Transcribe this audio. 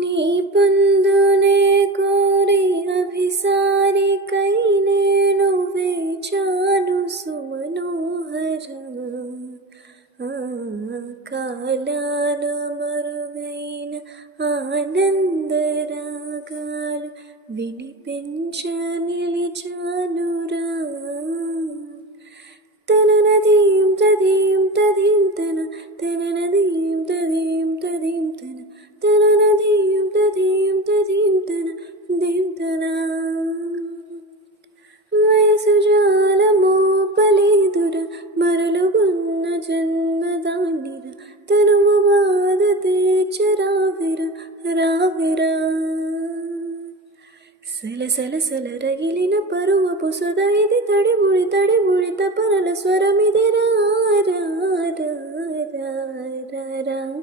నీ పొందునే కోరి అభిసారికై నేను వేచాను సుమనోహర. కాలాన మరుగైన ఆనందరాగాలు వినిపించ నిలిచానురా. తననదీం తదీం తదీం తన తననదీం తదీం తదీం తన తననదీం తదీం తదీం తన దీం తన. వయసు జాలమోపలేదుర మరలుగున్న జన్మదానిర. తనువు బాధ తీర్చరావిర రావిరా. సలసల రగిలిన పరువపు సుధ ఇది తడిబుడి తపనల స్వరమిది రా రా రా రా రా.